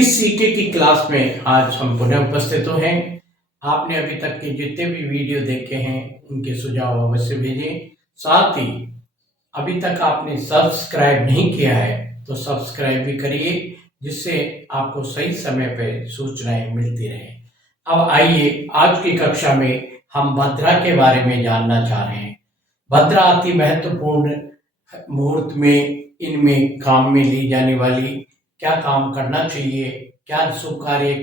ज्योतिष सीखे की क्लास में आज हम पुनः उपस्थित तो हैं। आपने अभी तक के जितने भी वीडियो देखे हैं उनके सुझाव अवश्य भेजें। साथ ही अभी तक आपने सब्सक्राइब नहीं किया है तो सब्सक्राइब भी करिए, जिससे आपको सही समय पर सूचनाएं मिलती रहें। अब आइए, आज की कक्षा में हम भद्रा के बारे में जानना चाह रहे हैं। भद्रा अति महत्वपूर्ण मुहूर्त में इनमें काम में ली जाने वाली क्या काम करना चाहिए, क्या शुभ कार्य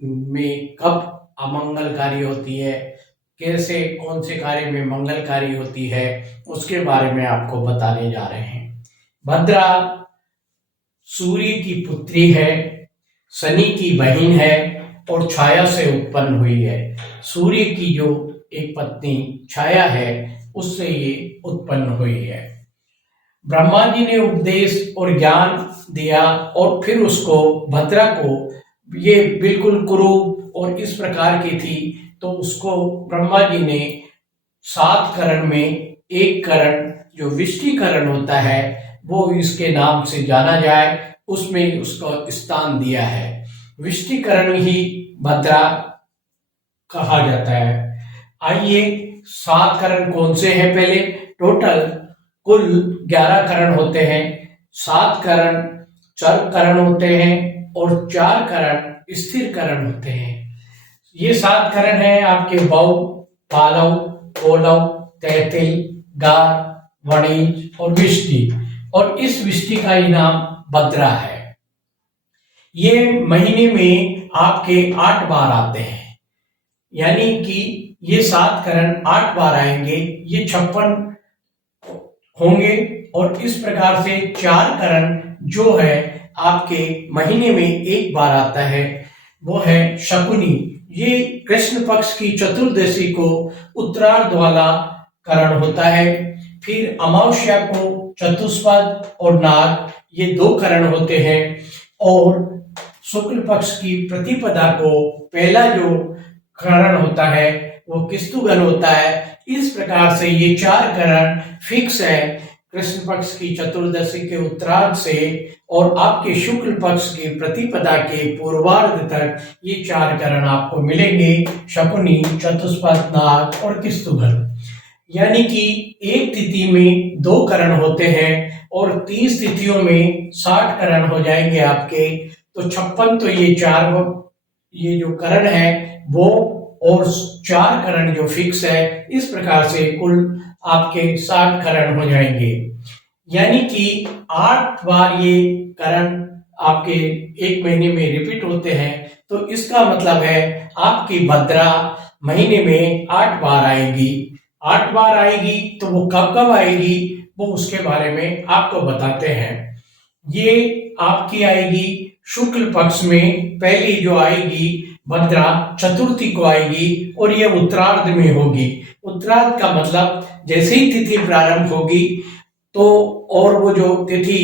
में कब अमंगलकारी होती है, कैसे कौन से कार्य में मंगलकारी होती है, उसके बारे में आपको बताने जा रहे हैं। भद्रा सूर्य की पुत्री है, शनि की बहन है और छाया से उत्पन्न हुई है। सूर्य की जो एक पत्नी छाया है उससे ये उत्पन्न हुई है। ब्रह्मा जी ने उपदेश और ज्ञान दिया और फिर उसको भद्रा को, ये बिल्कुल कुरूप और इस प्रकार की थी, तो उसको ब्रह्मा जी ने 7 करण में एक करण जो विष्टिकरण होता है वो इसके नाम से जाना जाए, उसमें उसको स्थान दिया है। विष्टिकरण ही भद्रा कहा जाता है। आइए, 7 करण कौन से हैं? पहले टोटल कुल 11 करण होते हैं। 7 करण चर करण होते हैं और 4 करण स्थिर करण होते हैं। ये 7 करण हैं आपके बौ, पालव, कोलव, तैतिल, गार, वणिज और विष्टि, और इस विष्टि का ही नाम भद्रा है। ये महीने में आपके 8 बार आते हैं, यानी कि ये 7 करण 8 बार आएंगे, ये 56 होंगे। और इस प्रकार से 4 करण जो है आपके महीने में एक बार आता है, वो है शकुनी। ये कृष्ण पक्ष की चतुर्दशी को उत्तरार्ध वाला करण होता है। फिर अमावस्या को चतुष्पद और नाग, ये 2 करण होते हैं। और शुक्ल पक्ष की प्रतिपदा को पहला जो करण होता है वो किस्तुगन होता है। इस प्रकार से ये 4 करण फिक्स है कृष्ण पक्ष की चतुर्दशी के उत्तरार्ध से और आपके शुक्ल पक्ष की प्रतिपदा के पूर्वार्ध तक ये 4 करण आपको मिलेंगे, शकुनी, चतुष्पद, नाग और किस्तुगन। यानी कि एक तिथि में 2 करण होते हैं और 30 तिथियों में 60 करण हो जाएंगे आपके। तो 56 तो ये जो करण है वो, और 4 करण जो फिक्स है, इस प्रकार से कुल आपके 60 करण हो जाएंगे। यानी कि 8 बार ये करण आपके एक महीने में रिपीट होते हैं। तो इसका मतलब है आपकी भद्रा महीने में 8 बार आएगी। 8 बार आएगी तो वो कब कब आएगी, वो उसके बारे में आपको बताते हैं। ये आपकी आएगी शुक्ल पक्ष में, पहली जो आएगी भद्रा चतुर्थी को आएगी और ये उत्तरार्ध में होगी। उत्तरार्ध का मतलब जैसे ही तिथि प्रारंभ होगी तो, और वो जो तिथि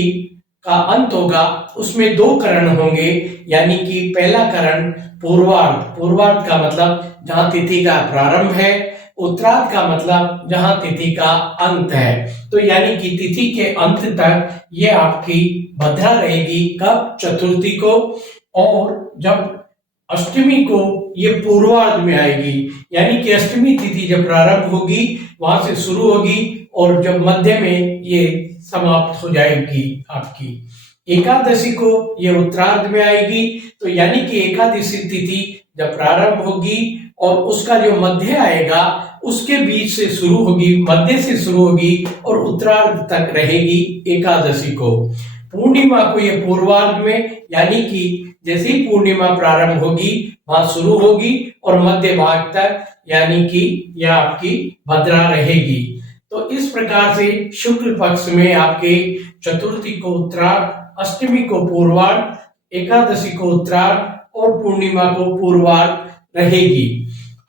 का अंत होगा उसमें 2 करण होंगे। यानी कि पहला करण पूर्वार्ध, पूर्वार्ध का मतलब जहां तिथि का प्रारंभ है, उत्तरार्ध का मतलब जहां तिथि का अंत है। तो यानी कि तिथि के अंत तक ये आपकी भद्रा रहेगी। कब? चतुर्थी को। और जब अष्टमी को ये पूर्वार्ध में आएगी, यानी कि अष्टमी तिथि जब प्रारंभ होगी वहां से शुरू होगी और जब मध्य में ये समाप्त हो जाएगी आपकी। एकादशी को ये उत्तरार्ध में आएगी। तो यानी कि एकादशी तिथि जब प्रारंभ होगी और उसका जो मध्य आएगा उसके बीच से शुरू होगी, मध्य से शुरू होगी और उत्तरार्ध तक रहेगी एकादशी को। पूर्णिमा को ये पूर्वार्ध में, यानी कि जैसे ही पूर्णिमा प्रारंभ होगी वहां शुरू होगी और मध्य भाग तक, यानी कि यह आपकी भद्रा रहेगी। तो इस प्रकार से शुक्ल पक्ष में आपके चतुर्थी को उत्तरार्ध, अष्टमी को पूर्वार्ध, एकादशी को उत्तरार्ध और पूर्णिमा को पूर्वार्ध रहेगी।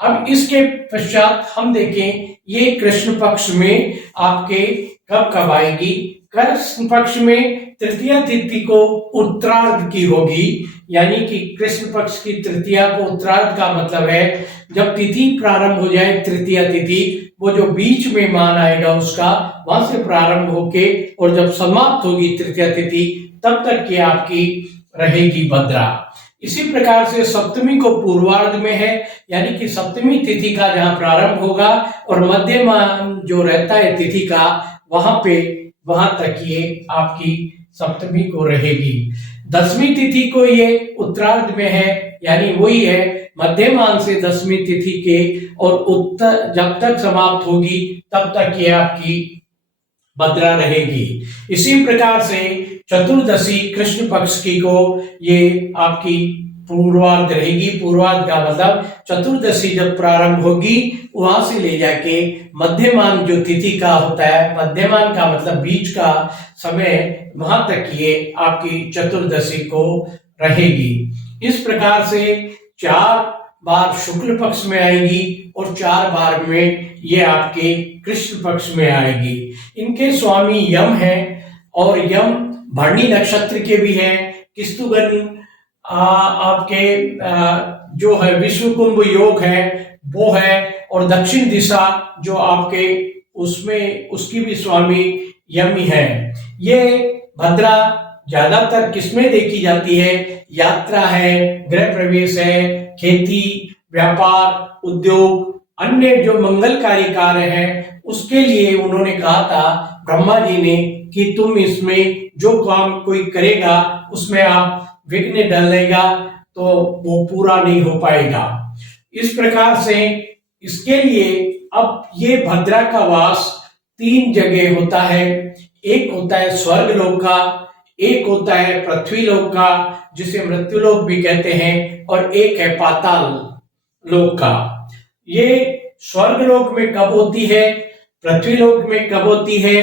अब इसके पश्चात हम देखें ये कृष्ण पक्ष में आपके कब कब आएगी। कृष्ण पक्ष में तृतीया तिथि को उत्तरार्ध की होगी, यानी कि कृष्ण पक्ष की तृतीया को उत्तरार्ध का मतलब है जब तिथि प्रारंभ हो जाए तृतीया तिथि, वो जो बीच में मान आएगा उसका, वहां से प्रारंभ होके और जब समाप्त होगी तृतीया तिथि तब तक की आपकी रहेगी भद्रा। इसी प्रकार से सप्तमी को पूर्वार्ध में है, यानी कि सप्तमी तिथि का जहां प्रारंभ होगा और मध्यमान जो रहता है तिथि का वहां तक ये आपकी सप्तमी को रहेगी। दसवीं तिथि को ये उत्तरार्ध में है, यानी वही है मध्यमान से दसवीं तिथि के, और उत्तर जब तक समाप्त होगी तब तक ये आपकी भद्रा रहेगी। इसी प्रकार से चतुर्दशी कृष्ण पक्ष की को ये आपकी पूर्वार्ध रहेगी। पूर्वार्ध का मतलब चतुर्दशी जब प्रारंभ होगी वहां से ले जाके मध्यमान जो तिथि का होता है, मध्यमान का मतलब बीच का समय, वहां तक ये आपकी चतुर्दशी को रहेगी। इस प्रकार से 4 बार शुक्ल पक्ष में आएगी और 4 बार में ये आपके कृष्ण पक्ष में आएगी। इनके स्वामी यम हैं और यम भरणी नक्षत्र के भी हैं। किस्तुगन आपके जो है विश्वकुंभ योग है वो है, और दक्षिण दिशा जो आपके उसमें उसकी भी स्वामी यम ही है। ये भद्रा ज्यादातर किसमें देखी जाती है? यात्रा है, गृह प्रवेश है, खेती, व्यापार, उद्योग, अन्य जो मंगलकारी कार्य हैं उसके लिए उन्होंने कहा था ब्रह्मा जी ने कि तुम इसमें जो काम कोई करेगा उसमें आप विघ्न डालेगा तो वो पूरा नहीं हो पाएगा। इस प्रकार से इसके लिए अब ये भद्रा का वास 3 जगह होता है। एक होता है स्वर्ग लोक का, एक होता है पृथ्वी लोक का जिसे मृत्यु लोक भी कहते हैं, और एक है पाताल लोक का। ये स्वर्ग लोक में कब होती है, पृथ्वी लोक में कब होती है,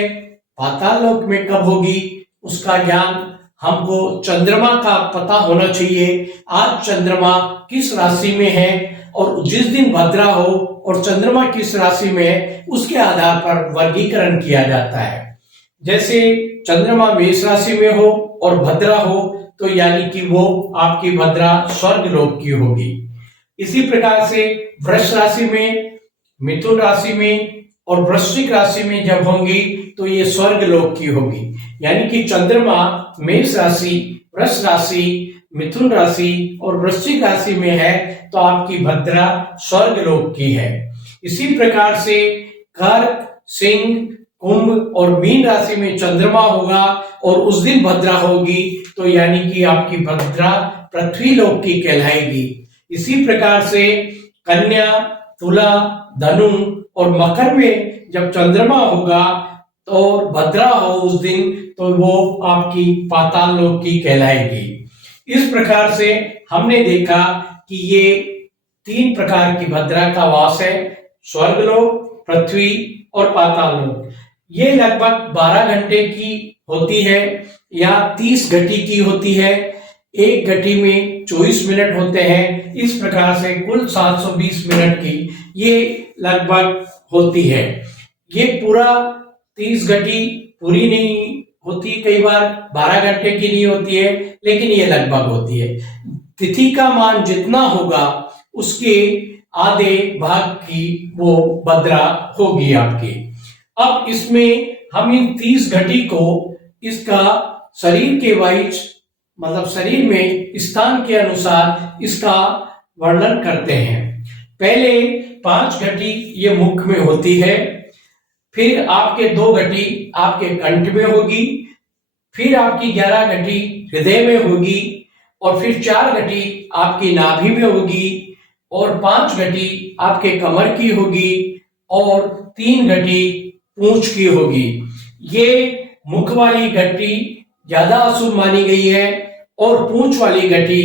पाताल लोक में कब होगी, उसका ज्ञान हमको चंद्रमा का पता होना चाहिए। आज चंद्रमा किस राशि में है और जिस दिन भद्रा हो और चंद्रमा किस राशि में है उसके आधार पर वर्गीकरण किया जाता है। जैसे चंद्रमा मेष राशि में हो और भद्रा हो तो यानी कि वो आपकी भद्रा स्वर्ग लोक की होगी। इसी प्रकार से वृष राशि में, मिथुन राशि में और वृश्चिक राशि में जब होंगी तो ये स्वर्ग लोक की होगी। यानी कि चंद्रमा मेष राशि, वृष राशि, मिथुन राशि और वृश्चिक राशि में है तो आपकी भद्रा स्वर्ग लोक की है। इसी प्रकार से कर्क, सिंह, कुंभ और मीन राशि में चंद्रमा होगा और उस दिन भद्रा होगी तो यानी कि आपकी भद्रा पृथ्वी लोक की कहलाएगी। इसी प्रकार से कन्या, तुला, धनु और मकर में जब चंद्रमा होगा तो भद्रा हो उस दिन तो वो आपकी पाताल लोक की कहलाएगी। इस प्रकार से हमने देखा कि ये 3 प्रकार की भद्रा का वास है, स्वर्ग लोक, पृथ्वी और पाताल लोक। ये लगभग 12 घंटे की होती है या 30 घटी की होती है। एक घटी में 24 मिनट होते हैं। इस प्रकार से कुल 720 मिनट की ये लगभग होती है। ये पूरा 30 घटी पूरी नहीं होती, कई बार 12 घंटे की नहीं होती है, लेकिन ये लगभग होती है। तिथि का मान जितना होगा उसके आधे भाग की वो भद्रा होगी आपकी। अब इसमें हम इन 30 घटी को इसका शरीर के वाइज मतलब शरीर में स्थान के अनुसार इसका वर्णन करते हैं। पहले 5 घटी ये मुख में होती है, फिर आपके 2 घटी आपके कंठ में होगी, फिर आपकी 11 घटी हृदय में होगी, और फिर 4 घटी आपकी नाभि में होगी, और 5 घटी आपके कमर की होगी, और 3 घटी पूंछ की होगी। ये मुख वाली घटी ज्यादा अशुभ मानी गई है और पूंछ वाली घटी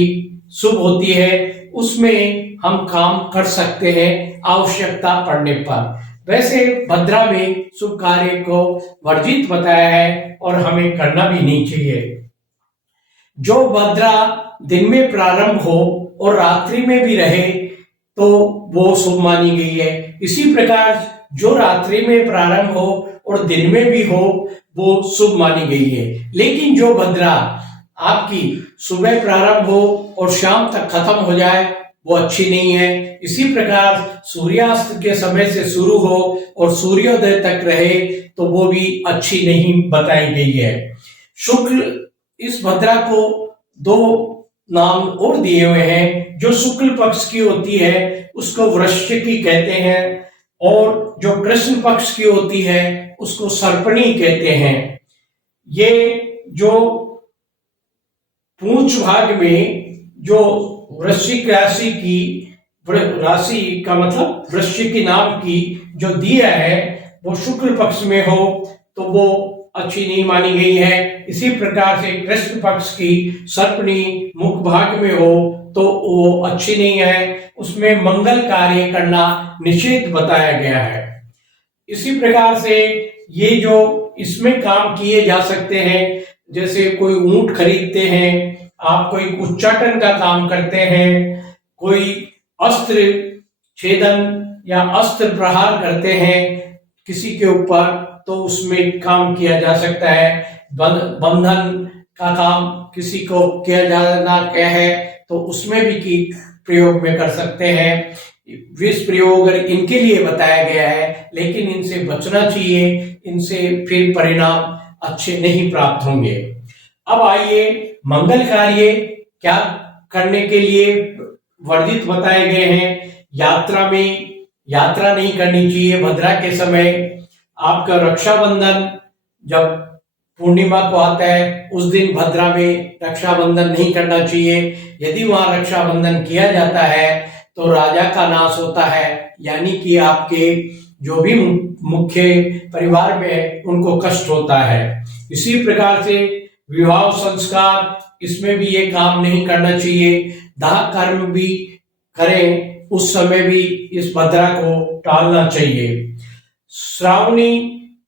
शुभ होती है। उसमें हम काम कर सकते हैं आवश्यकता पड़ने पर। वैसे भद्रा में शुभ कार्य को वर्जित बताया है और हमें करना भी नहीं चाहिए। जो भद्रा दिन में प्रारंभ हो और रात्रि में भी रहे तो वो शुभ मानी गई है। इसी प्रकार जो रात्रि में प्रारंभ हो और दिन में भी हो वो शुभ मानी गई है। लेकिन जो भद्रा आपकी सुबह प्रारंभ हो और शाम तक खत्म हो जाए वो अच्छी नहीं है। इसी प्रकार सूर्यास्त के समय से शुरू हो और सूर्योदय तक रहे तो वो भी अच्छी नहीं बताई गई है। शुक्ल इस भद्रा को दो नाम और दिए हुए हैं। जो शुक्ल पक्ष की होती है उसको वृश्चिकी कहते हैं, और जो कृष्ण पक्ष की होती है उसको सर्पणी कहते हैं। ये जो पूंछ भाग में जो वृश्चिक राशि की, राशि का मतलब वृश्चिक नाम की जो दिया है वो शुक्ल पक्ष में हो तो वो अच्छी नहीं मानी गई है। इसी प्रकार से कृष्ण पक्ष की सर्पणी मुख भाग में हो तो वो अच्छी नहीं है, उसमें मंगल कार्य करना निषेध बताया गया है। इसी प्रकार से ये जो इसमें काम किए जा सकते हैं, जैसे कोई ऊंट खरीदते हैं, आप कोई उच्चाटन का काम करते हैं, कोई अस्त्र छेदन या अस्त्र प्रहार करते हैं किसी के ऊपर, तो उसमें काम किया जा सकता है। बंधन का काम किसी को किया जाना क्या है तो उसमें भी की प्रयोग में कर सकते हैं। विष प्रयोग इनके लिए बताया गया है, लेकिन इनसे बचना चाहिए, इनसे फिर परिणाम अच्छे नहीं प्राप्त होंगे। अब आइए मंगल कार्य क्या करने के लिए वर्जित बताए गए हैं। यात्रा में यात्रा नहीं करनी चाहिए भद्रा के समय। आपका रक्षाबंधन जब पूर्णिमा को आता है उस दिन भद्रा में रक्षाबंधन नहीं करना चाहिए। यदि वहां रक्षाबंधन किया जाता है तो राजा का नाश होता है, यानी कि आपके जो भी मुख्य परिवार में उनको कष्ट होता है। इसी प्रकार से विवाह संस्कार, इसमें भी ये काम नहीं करना चाहिए। दाह कर्म भी करें उस समय भी इस भद्रा को टालना चाहिए। श्रावणी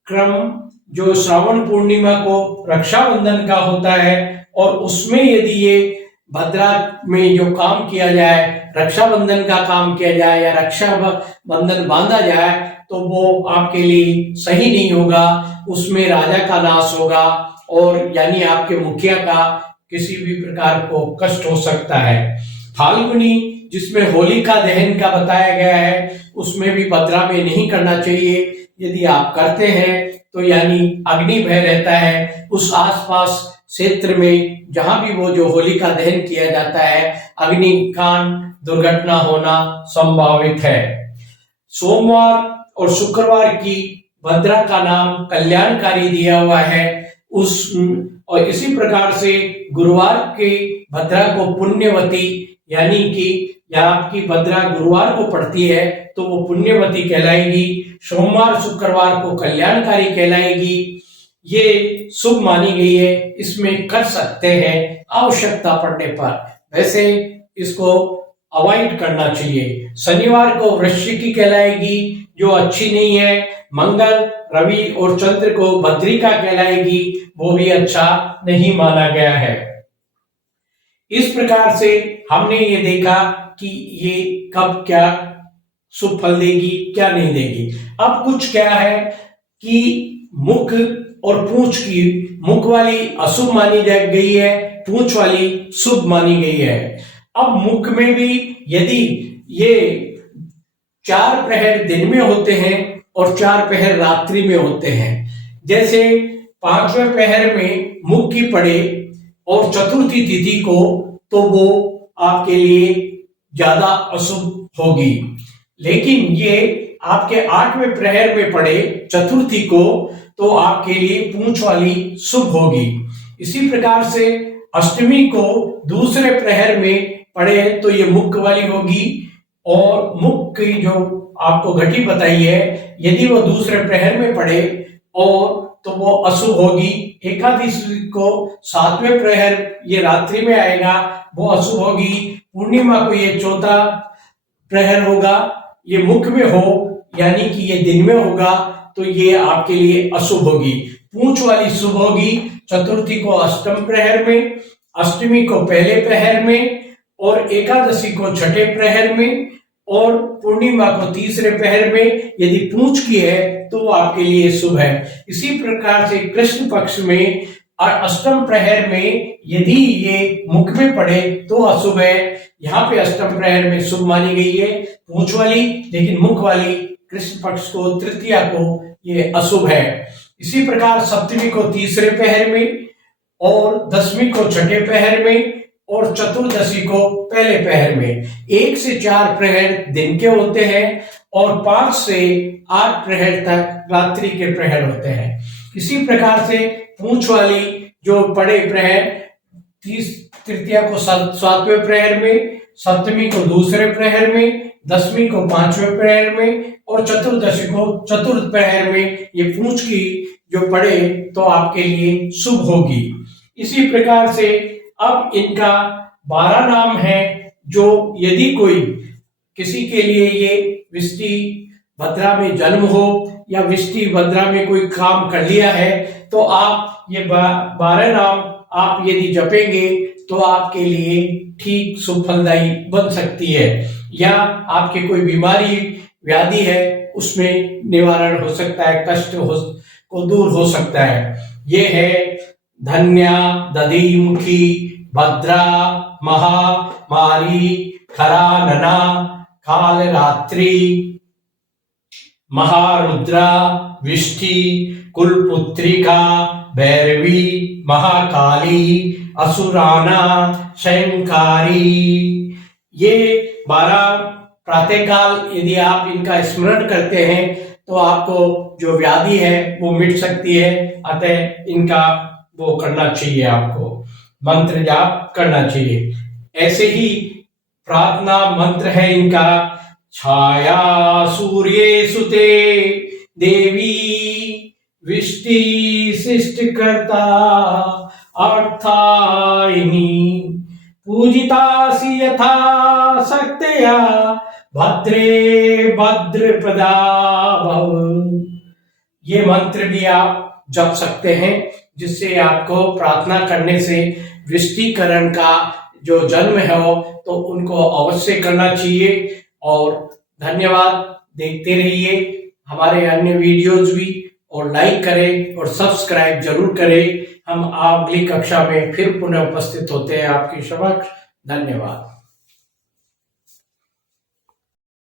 क्रम जो श्रावण पूर्णिमा को रक्षाबंधन का होता है और उसमें यदि ये भद्रा में जो काम किया जाए, रक्षाबंधन का काम किया जाए या रक्षाबंधन बांधा जाए तो वो आपके लिए सही नहीं होगा। उसमें राजा का नाश होगा और यानी आपके मुखिया का किसी भी प्रकार को कष्ट हो सकता है। फाल्गुनी जिसमें होलिका दहन का बताया गया है उसमें भी भद्रा में नहीं करना चाहिए। यदि आप करते हैं तो यानी अग्नि भय रहता है। उस आसपास क्षेत्र में जहां भी वो जो होलिका दहन किया जाता है अग्निकांड दुर्घटना होना संभावित है। सोमवार और शुक्रवार की भद्रा का नाम कल्याणकारी दिया हुआ है। और इसी प्रकार से गुरुवार के भद्रा को पुण्यवती, यानी कि या आपकी भद्रा गुरुवार को पड़ती है तो वो पुण्यवती कहलाएगी। सोमवार शुक्रवार को कल्याणकारी कहलाएगी। ये शुभ मानी गई है, इसमें कर सकते हैं आवश्यकता पड़ने पर, वैसे इसको अवॉइड करना चाहिए। शनिवार को वृश्चिकी कहलाएगी जो अच्छी नहीं है। मंगल, रवि और चंद्र को भद्रिका कहलाएगी, वो भी अच्छा नहीं माना गया है। इस प्रकार से हमने ये देखा कि ये कब क्या शुभ फल देगी क्या नहीं देगी। अब कुछ क्या है कि मुख और पूंछ की, मुख वाली अशुभ मानी गई है, पूंछ वाली शुभ मानी गई है। अब मुख में भी यदि ये 4 प्रहर दिन में होते हैं और 4 प्रहर रात्रि में होते हैं, जैसे 5वें प्रहर में मुख की पड़े और चतुर्थी तिथि को, तो वो आपके लिए ज्यादा अशुभ होगी। लेकिन ये आपके 8वें प्रहर में पड़े चतुर्थी को तो आपके लिए पूंछ वाली शुभ होगी। इसी प्रकार से अष्टमी को दूसरे प्रहर में पड़े तो ये मुख वाली होगी, और मुख की जो आपको घटी बताई है यदि वो दूसरे प्रहर में पड़े और तो वो अशुभ होगी। एकादशी को 7वें प्रहर ये रात्रि में आएगा, वो अशुभ होगी। पूर्णिमा को ये 4था प्रहर होगा, ये मुख में हो यानी कि ये दिन में होगा तो ये आपके लिए अशुभ होगी। पूंछ वाली शुभ होगी। चतुर्थी को 8वें प्रहर में, अष्टमी को 1 प्रहर में और एकादशी को 6ठे प्रहर में और पूर्णिमा को 3रे प्रहर में यदि पूंछ की है तो वो आपके लिए शुभ है। इसी प्रकार से कृष्ण पक्ष में 8वें प्रहर में यदि ये मुख में पड़े तो अशुभ है। यहाँ पे 8वें प्रहर में शुभ मानी गई है पूंछ वाली, लेकिन मुख वाली कृष्ण पक्ष को, तृतीया को ये अशुभ है। इसी प्रकार सप्तमी को 3रे प्रहर में और दसवीं को छठे पहर में और चतुर्दशी को पहले पहर में। 1 से 4 प्रहर दिन के होते हैं और 5 से 8 प्रहर तक रात्रि के प्रहर होते हैं। इसी प्रकार से पूंछ वाली जो बड़े प्रहर तृतीया को 7वें प्रहर में, सप्तमी को दूसरे प्रहर में, दसवीं को 5वें प्रहर में और चतुर्दशी को चतुर्थ प्रहर में ये पूंछ की जो पड़े तो आपके लिए शुभ होगी। इसी प्रकार से अब इनका 12 नाम है जो यदि कोई किसी के लिए ये विष्टि भद्रा में जन्म हो या विष्टि भद्रा में कोई काम कर लिया है तो आप ये 12 नाम आप यदि जपेंगे तो आपके लिए ठीक सुफलदायी बन सकती है, या आपके कोई बीमारी व्याधि है उसमें निवारण हो सकता है, कष्ट को दूर हो सकता है। ये है धन्या दधिमुखी भद्रा महामारी खरानना कालरात्रि महारुद्रा विष्टि कुलपुत्रिका भैरवी महाकाली असुराना शयंकारी। ये 12 प्रातःकाल यदि आप इनका स्मरण करते हैं तो आपको जो व्याधि है वो मिट सकती है, अतः इनका वो करना चाहिए, आपको मंत्र जाप करना चाहिए। ऐसे ही प्रार्थना मंत्र है इनका छाया सूर्ये सुते देवी विष्टि सृष्टिकर्ता अर्थायिनी पूजितासि यथा शक्त्या भद्रे भद्रप्रदा भव। ये मंत्र भी आप जप सकते हैं, जिससे आपको प्रार्थना करने से विष्टिकरण का जो जन्म है तो उनको अवश्य करना चाहिए। और धन्यवाद, देखते रहिए हमारे अन्य वीडियोज भी और लाइक करें और सब्सक्राइब जरूर करें। हम अगली कक्षा में फिर पुनः उपस्थित होते हैं आपके समक्ष। धन्यवाद।